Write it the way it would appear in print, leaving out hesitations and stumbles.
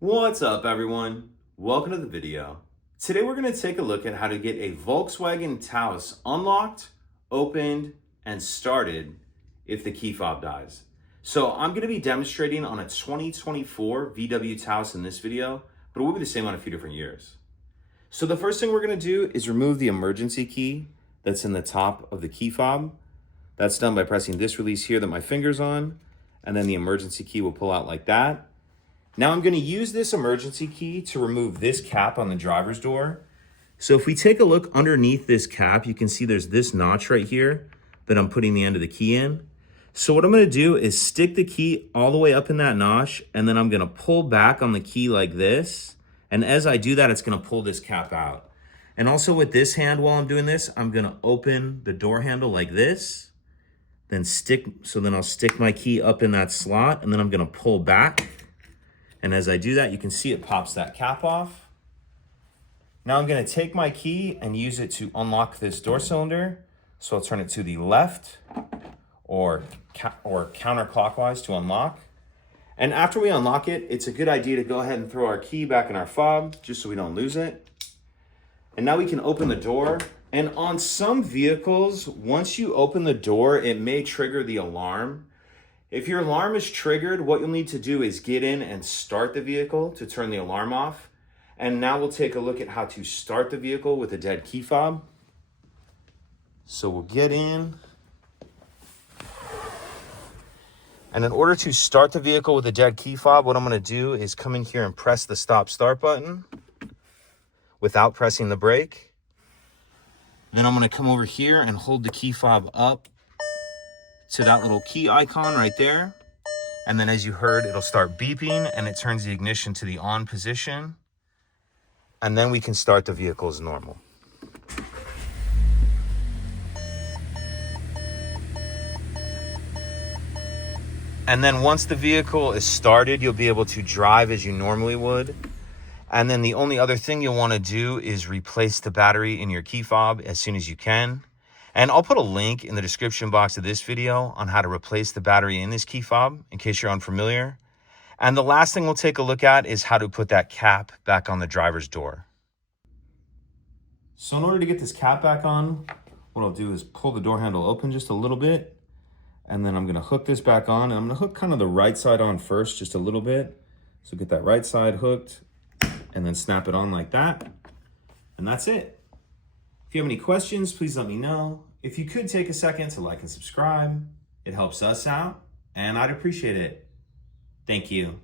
What's up, everyone? Welcome to the video. Today we're going to take a look at how to get a Volkswagen Taos unlocked, opened, and started if the key fob dies. So I'm going to be demonstrating on a 2024 VW Taos in this video, but it will be the same on a few different years. So the first thing we're going to do is remove the emergency key that's in the top of the key fob. That's done by pressing this release here that my finger's on, and then the emergency key will pull out like that. Now I'm going to use this emergency key to remove this cap on the driver's door. So if we take a look underneath this cap, you can see there's this notch right here that I'm putting the end of the key in. So what I'm going to do is stick the key all the way up in that notch, and then I'm going to pull back on the key like this. And as I do that, it's going to pull this cap out. And also with this hand, while I'm doing this, I'm going to open the door handle like this, then I'll stick my key up in that slot, and then I'm going to pull back. And as I do that, you can see it pops that cap off. Now I'm going to take my key and use it to unlock this door cylinder. So I'll turn it to the left or counterclockwise to unlock. And after we unlock it, it's a good idea to go ahead and throw our key back in our fob just so we don't lose it. And now we can open the door. And on some vehicles, once you open the door, it may trigger the alarm. If your alarm is triggered, what you'll need to do is get in and start the vehicle to turn the alarm off. And now we'll take a look at how to start the vehicle with a dead key fob. So we'll get in. And in order to start the vehicle with a dead key fob, what I'm going to do is come in here and press the stop start button without pressing the brake. Then I'm going to come over here and hold the key fob up to that little key icon right there. And then as you heard, it'll start beeping and it turns the ignition to the on position. And then we can start the vehicle as normal. And then once the vehicle is started, you'll be able to drive as you normally would. And then the only other thing you'll want to do is replace the battery in your key fob as soon as you can. And I'll put a link in the description box of this video on how to replace the battery in this key fob in case you're unfamiliar. And the last thing we'll take a look at is how to put that cap back on the driver's door. So in order to get this cap back on, what I'll do is pull the door handle open just a little bit. And then I'm going to hook this back on. And I'm going to hook kind of the right side on first, just a little bit. So get that right side hooked and then snap it on like that. And that's it. If you have any questions, please let me know. If you could take a second to like and subscribe, it helps us out and I'd appreciate it. Thank you.